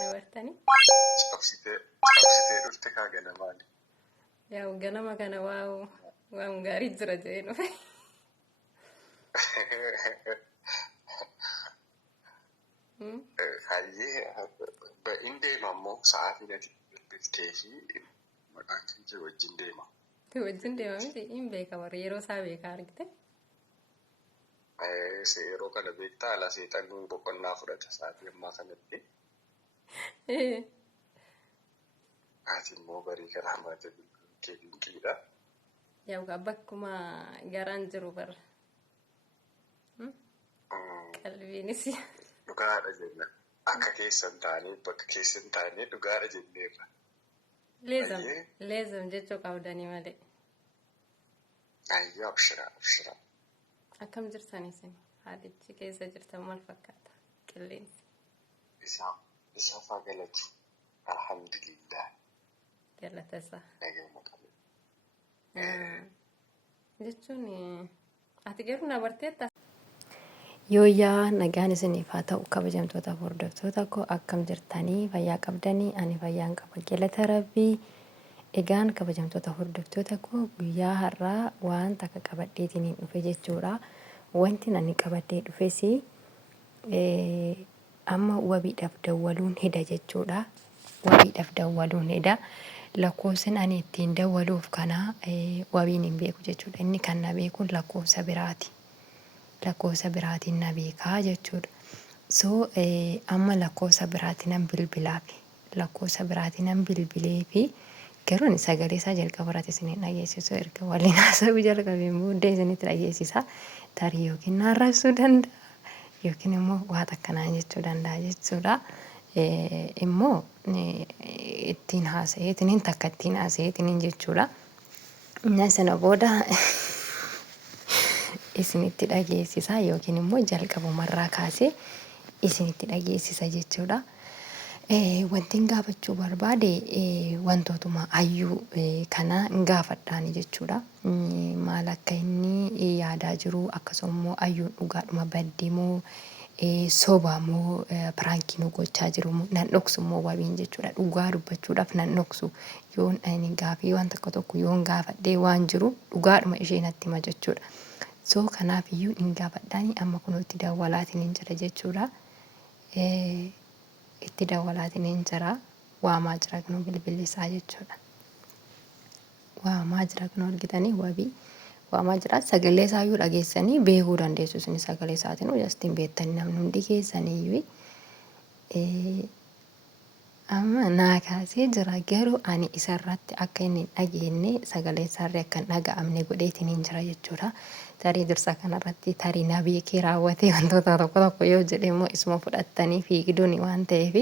Dabartanii? Cabsitee dhufte kaa ganamaani. Yaa ganama kana waan gaarii jira jedhee dhufe. Hayyee ba'in deema ammoo sa'aatiin ati bilbiltee fi maqaan kee wajjin deema. Wajjin deema miti hin beeka warri yeroo isaa beekaa argite. Yeroo kana beektaa ala seexan boqonnaa fudhata sa'aatii ammaa kanatti. Ati immoo barii karaa maatii kee dinqiidha. Yaa bakkuma garaan jiru bara. Qalbiinis. Dhugaadha jenna. Akka keessan taanee bakka keessan taanee dhugaadha jenneerra. Leezam jechuu qabdanii malee. Ayyoo abshira. Akkam jirtanis haalichi keessa jirtan maal fakkaata qilleensi? Isaaf haa galatu. Alhamdulillah. Galata isaa. Nagama qabu. Jechuun ati garuu na barteetta. Yooyyaa nagaan isiniif haa ta'u kabajamtoota hordoftoota koo akkam jirtanii fayyaa qabdanii ani fayyaan qaba galata rabbii. Egaan kabajamtoota hordoftoota koo guyyaa har'aa waan takka qabadheetiin dhufe jechuudha. Wanti ani qabadhee dhufes amma wabiidhaaf dawwaluun hida jechuudha. Wabiidhaaf dawwaluun hida. Lakkoofsin ani ittiin dawwaluuf kana wabiin hin beeku jechuudha. Inni kan na beeku lakkoofsa biraati. Lakkoofsa biraatiin na beekaa jechuudha. So amma lakkoofsa biraatiin nan bilbilaafi. Lakkoofsa biraatiin nan bilbileefi garuu sagalee isaa jalqaba irratti isiniin dhageessisu erga waliin haasa'uu jalqabeen booddee isinitti dhageessisa. Tarii yookiin naarrabsuu danda'a yookiin immoo waan akkanaa jechuu danda'a jechuudha. Immoo ittiin haasa'eetiin takka ittiin haasa'eetiin jechuudha. Sana booda isinitti dhageessisa yookiin immoo jalqabumarraa kaasee isinitti dhageessisa jechuudha. Wanti gaafachuu barbaade wantootuma hayyuu kana gaafadhaani jechuudha. Maal akka inni yaadaa jiru akkasumas hayyuun dhugaadhuma baddimoo sobaamoo piraankiin gochaa jiru nan dhoksumoo wabiin jechuudha. Dhugaa dubbachuudhaaf nan dhoksu yoon ani gaafii waan tokko yoon gaafadhee waan jiru dhugaadhuma isheenatti hima jechuudha. So kanaaf iyyuu hin gaafadhaani amma kunuutti dawwalaatiin hin jira jechuudha. Itti dawwalaatiin hin jira waamaa jira kan bilbilisaa jechuudha. Waamaa jira kan argitanii wabii waamaa jira sagalee isaa iyyuu dhageessanii beekuu dandeessu isin sagalee isaatiin hojjastiin beektanii namni hundi keessanii amma naa kaasee jira garuu ani isarratti akka inni dhageenye sagalee isaarri akka hin dhaga'amne godheetiin hin jira jechuudha. Tarii dursa kanarratti tarii na beekee raawwatee wantoota tokko yoo jedhe immoo isuma fudhattanii fiigduun waan ta'eef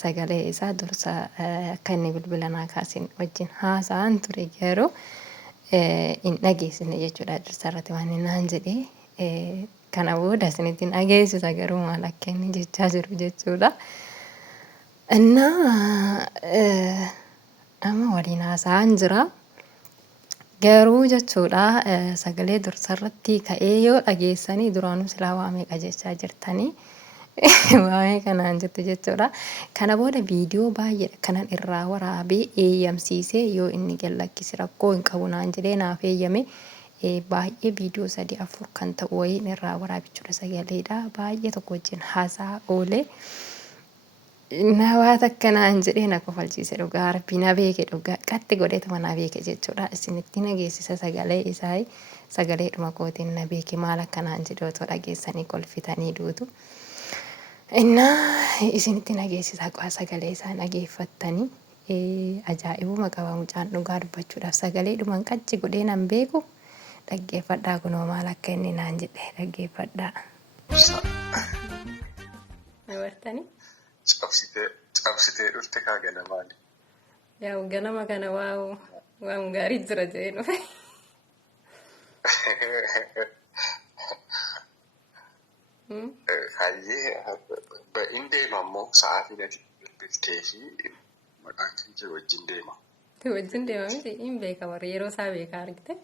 sagalee isaa dursa akka inni bilbila naa kaaseen wajjin haasa'an ture garuu hin dhageessine jechuudha. Dursa irratti waan inni naan jedhee kana booda isinitti dhageessisa garuu maal akka inni jechaa jiru jechuudha. Amma waliin haasa'an jira. Garuu jechuudha sagalee dursarratti ka'ee yoo dhageessanii duraanuu silaa waamee qajechaa jirtanii waamee kanaan jettu jechuudha. Kana booda viidiyoo baay'ee kanan irraa waraabee eeyyamsiisee yoo inni gallakkisi rakkoo hin qabu naan jedhee naaf eeyyame baay'ee viidiyoo 3-4 kan ta'u wayiin irraa waraabichuudha sagaleedha. Baay'ee tokko wajjin haasaa oolee. Nawaa akkanaan jedhee na kofalchiise dhugaa rabbii na beeke dhugaa qatti godheetuma na beeke jechuudha. Isinitti nageessisa sagalee isaa sagaleedhuma kootiin na beeke maal akkanaan jedhee otoo dhageessanii kolfitanii duutu. Isinitti nageessisa qofa sagalee isaa nageeffattanii ajaa'ibuma qaba mucaan dhugaa dubbachuudhaaf sagaleedhumaan qacci godhee nan beeku dhaggeeffadhaa kunoo maal akka inni naan jedhee dhaggeeffadhaa. Dabartanii? Cabsitee dhufte kaa ganamaani. Yaa ganama kana waan gaarii jira jedhee dhufe. Hayyee ba'in deema ammoo sa'aatiin ati bilbiltee fi maqaan kee wajjin deema. Wajjin deema miti hin beeka warri yeroo isaa beekaa argite.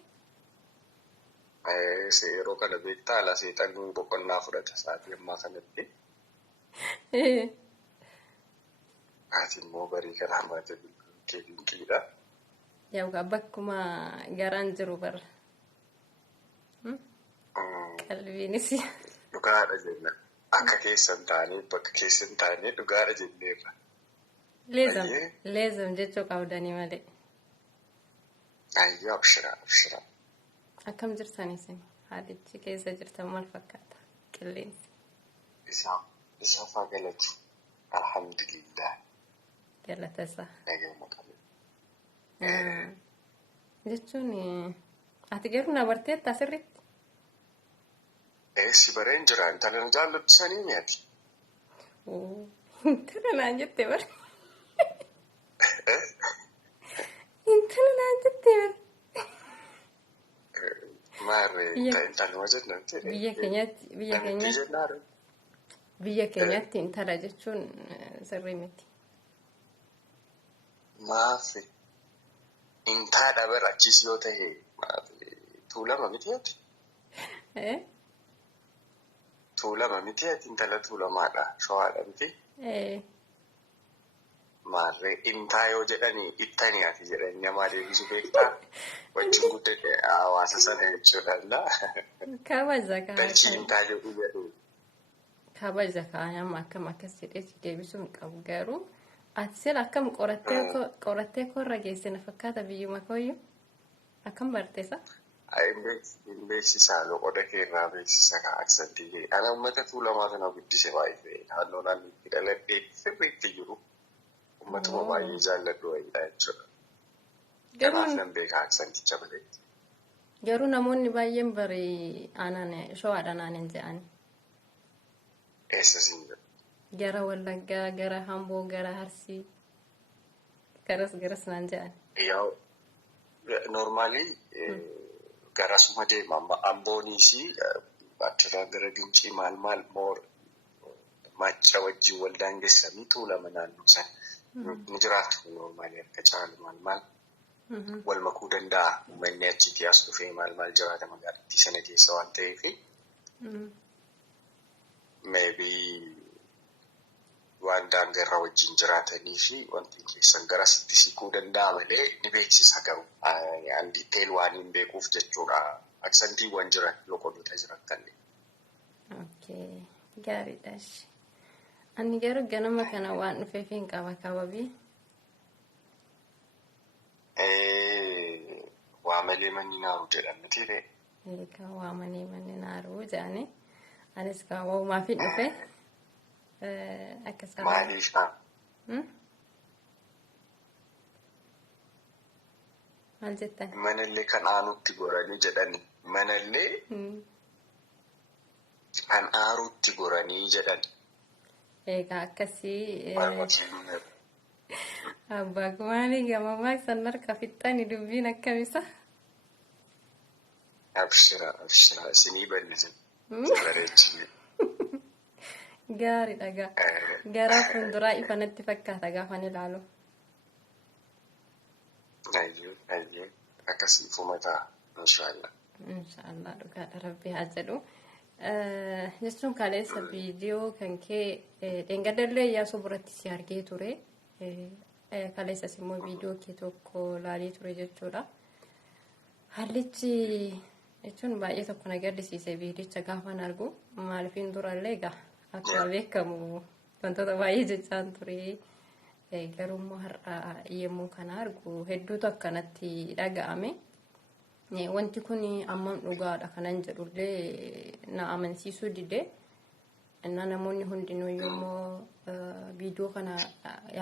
Yeroo kana beektaa ala seexan boqonnaa fudhata sa'aatii ammaa kanatti. Ati immoo barii kana hammaate kee dinqiidha. Yaa bakkuma garaan jiru bara. Qalbiinis. Dhugaadha jenna. Akka keessan taanee bakka keessan taanee dhugaadha jenneerra. Leezam jechuu qabdanii malee. Ayyoo abshira. Akkam jirtan isin? Haalichi keessa jirtan maal fakkaata? Qilleensi. Isa faa galatu. Alhamdulillah. Galata isaa. Nagayuma qabu. Jechuun ati garuu na barteetta asirratti? Si bareen jira. Intala na jaallattu sanii nyaati. Intala naan jettee bara. Intala naan jettee bara. Maarree intala ma jennaan. Biyya keenyatti intala jechuun sirrii miti. Maafi intaadha bara achis yoo ta'e tuulama miti ati. Tuulama miti ati intala tuulamaadha showaadha miti. Maarree intaa yoo jedhanii ittanii ati jedhanii namaa deebisu beektaa wajjin guddate hawaasa sana jechuudha. Kabaja kaa. Galchii intaa jedhu. Kabaja kaa nama akkam akkas jedhee si deebisuu hin qabu garuu ati sila akkam qorattee korra geessina fakkaata biyyuma kooyyuu akkam barteessa? Hin beeksisaa loqoda keerraa beeksisa kaa aksantii. Ana uummata tuulamaa sana guddise baay'ee naannoo naannootti dhaladhee sirriitti jiru. Uummatuma baay'ee jaalladhu wayiidha jechuudha. Kanaaf nan beekaa aksanticha malee. Garuu namoonni baay'een barii aanaan showaadhaan aanan jedhani. Eessa siin jedhu? Gara Wallaggaa, gara Hamboo, gara Arsii. Garas naan jedhan. Normaalii garasuma deema. Ambooniis achirraa gara Gincii maal macca wajjin wal daangessanii tuulama naannoo sana. Ni jiraatu normaalii akka caalu maal wal makuu danda'a. Uummanni achitti as dhufee maal jiraata magaalattii sana keessa waan ta'eef. Maybe waan daangarraa wajjin jiraatanii fi wanti keessan garasitti siquu danda'a malee ni beeksisa garuu. An diiteel waan hin beekuuf jechuudha. Aksantiiwwan jiran loqodoota jiran kanneen. Okay, gaariidha. Ani garuu ganama kana waan dhufeef hin qaba kababii. Waa malee manni naaru jedhan miti ta'e. Waa malee manni naaru jedhani. Anis kaawwamaa fi dhufe. Akkasuma. Maaliif? Maal jettan? Manallee kan aanutti goranii jedhani. Manallee kan aaruutti goranii jedhani. Egaa akkasii. Abbaa gumaanii gamamaa san harka fixxanii dubbiin akkamisa? Abshira isinii bal'isan. Bareechine. Gaariidha gaa. Gara fuulduraa ifa natti fakkaata gaafan ilaalu. Ayyee akkasii fumataa inshaallah. Inshaallah dhugaadha rabbi haa jedhu. Jechuun kaleessa viidiyoo kan kee dheengadallee Iyyaasuu biratti si argee ture. Kaleessas immoo viidiyoo kee tokko laalee ture jechuudha. Haallichi jechuun baay'ee tokko na gaddisiise viidiyocha gaafan argu. Maaliifin durallee egaa akkuma beekamu wantoota baay'ee jechaan ture. Garuu immoo har'a yemmuu kana argu hedduutu akkanatti dhaga'ame. Wanti kun ammam dhugaadha kanan jedhullee na amansiisuu dide. Namoonni hundinuu yommuu viidiyoo kana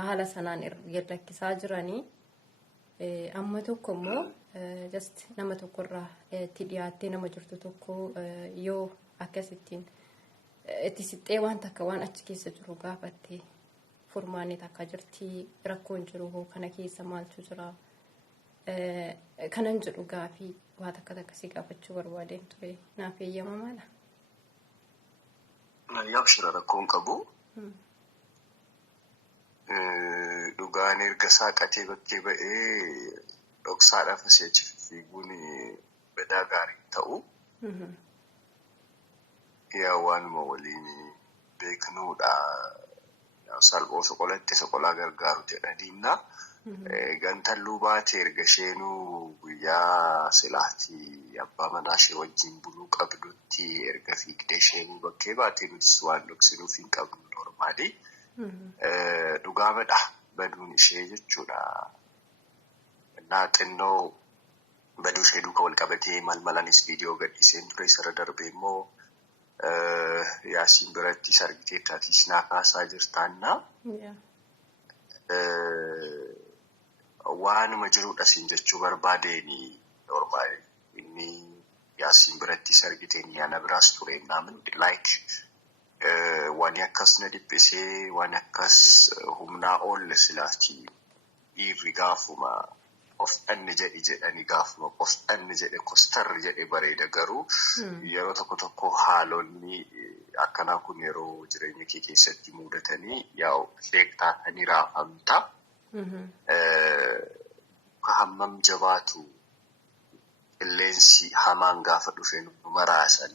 haala sanaan lakkisaa jiranii amma tokko immoo just nama tokkorraa itti dhiyaattee nama jirtu tokko yoo akkasittiin itti sixxee waan takka waan achi keessa jiru gaafatte furmaanni takka jirti rakkoon jiru kana keessa maaltu jira kanan jedhu gaafii waa takka si gaafachuu barbaadeen ture naaf eeyyama maala. Abshira rakkoon qabu. Dhugaan erga saaqatee bakkee ba'ee dhoksaadhaaf asii fiiguun badaa gaarii ta'u. Yaa waanuma waliin beeknuudha. salphoo soqolatti soqolaa gargaaru jedhaniinna. Gantalluu baatee erga isheenuu guyyaa silaatti abbaa manaa ishee wajjin buluu qabdutti erga fiigdee isheenuu bakkee baatee nutis waan dhoksinuuf hin qabnu normaali. Dhugaadha baduun ishee jechuudha. Xinnoo baduu ishee duuka wal qabatee malmalanis viidiyoo gadhiiseen ture isarra darbee immoo Yaasiin biratti argitee taatiis naa kaasaa jirtaannaa. Waanuma jiruudha siin jechuu barbaadeeni normaali. Inni Yaasiin biratti argiteen yaana biraas ture naamin waan akkas na dhiphisee waan akkas humnaa oolle silaati dhiirri gaafuma of dhanne jedhanii gaafuma of dhanne jedhe kostarri jedhe bareeda garuu yeroo tokko haalonni akkanaa kun yeroo jireenya kee keessatti mudatanii yaa'u sheektaatanii raafamta. Hammam jabaatu qilleensi hamaan gaafa dhufe nu maraasan.